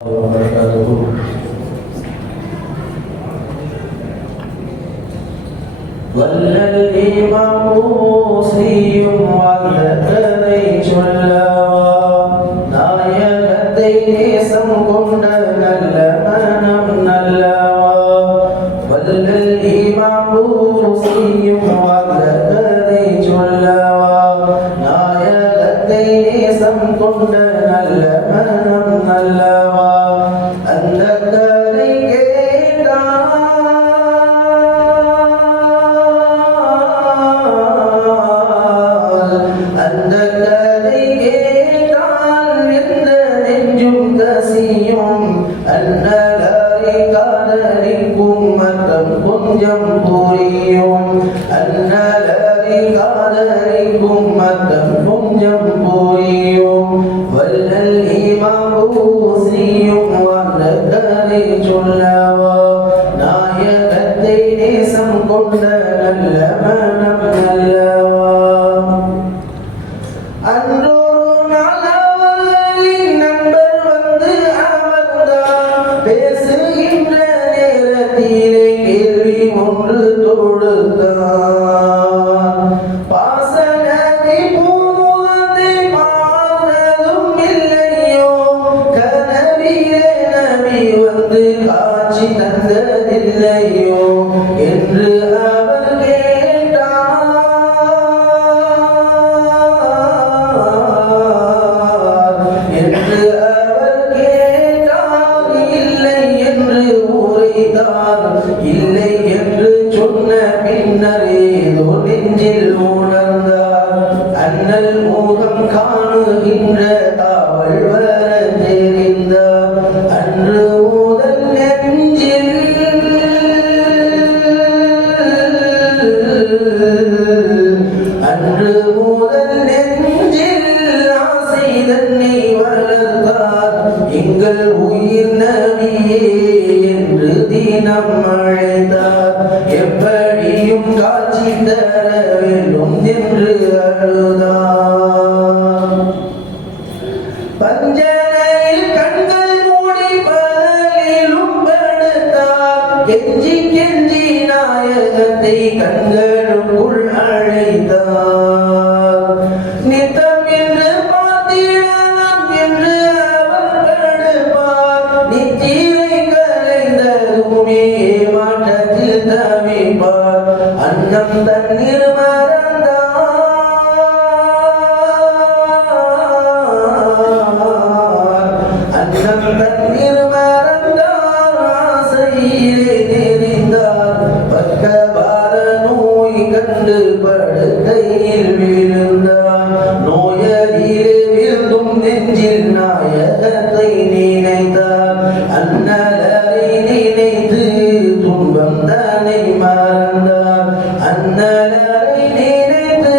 وبركاته. والإمام مسلم வாழ்ந்ததை சொல்லவா நாயகத்தை நேசம் கொண்ட நல்ல மனம் நல்லவா வல்லல் இமாம் முஸ்லிம் வாழ்ந்ததை சொல்லவா நாயகத்தை நேசம் கொண்ட நல்ல மனம் நல்லவா அந்த கதை கொஞ்சம் புரியும் அன்னலரி காதலிக்கும் மத்தம் கொஞ்சம் புரியும் வல்லல் இமாம் முஸ்லிம் வாழ்ந்ததை சொல்லவா நாயகத்தை நேசம் கொண்ட நல்ல மனம் நல்லவா அன்றொரு நாள் அவர்களின் நண்பர் வந்து அமர்ந்தார் பேசுகின்ற நேரத்திலே கேள்வி ஒன்று தொடுத்தான் பாசனத்தை பூமுகத்தை பார்த்ததும் இல்லையோ கனவிலே நபி வந்து காட்சி தந்ததில்லையோ என்று அவர் கேட்டார் என்று அவர் கேட்டார் இல்லை என்று உரைத்தார் இல்லை என்று சொன்ன பின்னர் ஏதோ நெஞ்சில் உணர்ந்தார் அண்ணல் முகம் காணுகின்ற தாவல் வர தெரிந்தார் அன்று முதல் நெஞ்சில் அன்று முதல் நெஞ்சில் ஆசை தன்னை வளர்த்தார் எங்கள் உயிர் நபியே என்று தினம் அழைத்தார் எப்படியும் காட்சி தர வேண்டும் என்று அழுதார் பஞ்சனையில் கண்கள் மூடி பகலிலும் படுத்தார் கெஞ்சி கெஞ்சி நாயகத்தை கண்களுக்குள் அழைத்தார் நித்தம் என்று பார்த்திடலாம் என்று அவர் படுப்பார் நித்திரை கலைந்ததுமே மாற்றத்தில் தவிப்பார் அன்னம் தண்ணீர் அன்னம் தண்ணீர் மறந்தார் ஆசையிலே தெரிந்தார் பக்கவாத நோய் கண்டு படுக்கையில் விழுந்தார் நோயதிலே விழுந்தும் நெஞ்சில் நாயகத்தை நினைத்தார் அன்னலரை நினைத்து துன்பம் தன்னை மறந்தார் அன்னலரை நினைத்து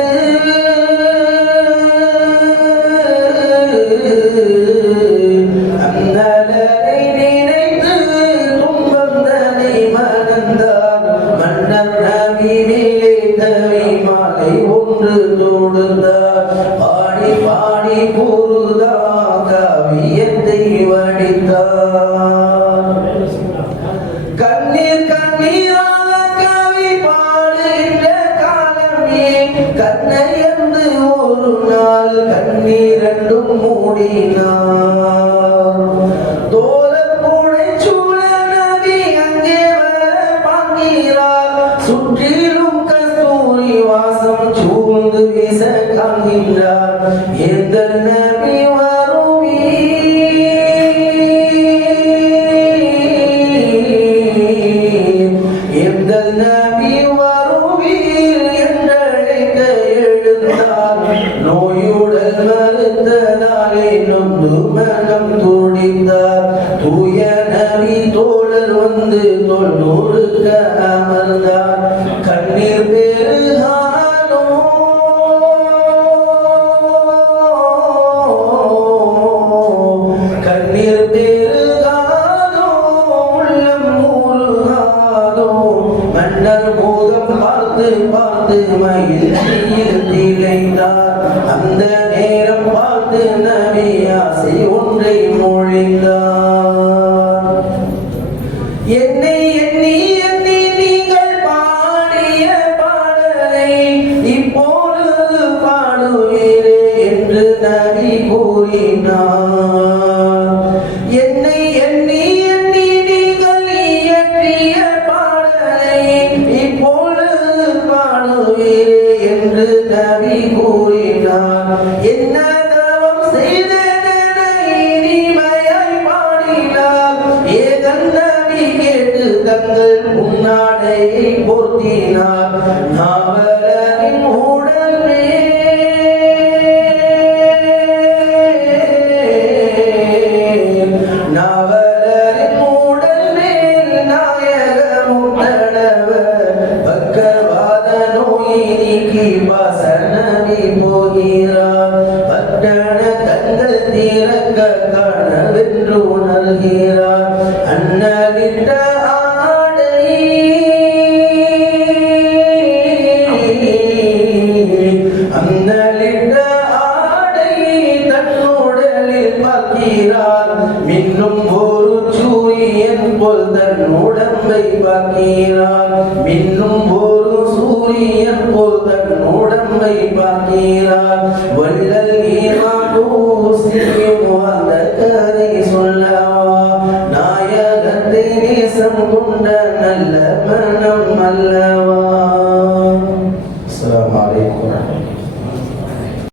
அன்னலரை நினைத்து துன்பம் தன்னை மறந்தார் மன்னர் நபி மேலே தவி மாலை ஒன்று தொடுத்தார் பாடி பாடி பொருதா காவியத்தை வடித்தார் கண்ணீர் கண்ணீராக கவி பாடுகின்ற காலமே கண்ணையந்து ஒரு நாள் கண்ணீரண்டும் மூடினார் தோலப்புடை சூழ நபி அங்கே வர பார்க்கிறார் சுற்றிலும் கஸ்தூரி வாசம் சூழ்ந்து வீச காண்கின்றார் எந்த நபி நோயுடல் மருந்தனாலே நொந்து மனம் துடித்தார் தூய நபி தோழர் வந்து தோல் நொடுக்க அமர்ந்தார் கண்ணீர் பெருகானோ கண்ணீர் பெருகாதோ உள்ளம் மூழ்காதோ மன்னர் மோகம் பார்த்து பார்த்து மகிழ்ச்சியில் திளைந்தார் அந்த நேரம் பார்த்து நபி ஆசை ஒன்றை மொழிந்தார் உயிரே என்று நபி கூறினார். என்ன தவம் செய்தேன் இனிமையாய் பாடினார். ஏதன் நபி கேட்டு தங்கள் முன்னாடையை போர்த்தினார். நாவலரின் உடனே நாவலரின் உடல் மேல் நாயகமும் தடவ பக்கவாத நோயை நீக்கி வாசனவி போகிறார். பட்டண கண்கள் திறக்க காணவென்று உணர்கிறார். அண்ணலிட்ட ஆடை அண்ணலிட்ட ஆடை தன்னுடலில் பார்க்கிறார். மின்னும் ஒரு சூரியன் போல் தன் உடம்பை பார்க்கிறார். மின்னும் ஒரு சூரியன் போல் தன் உடம்பை பார்க்கிறார். வள்ளல் ஈமான் பூசியும் அந்த கதை சொல்லவா. நாயகத்தை நேசம் கொண்ட நல்ல மனம் அல்லவா. அஸ்ஸலாமு அலைக்கும்.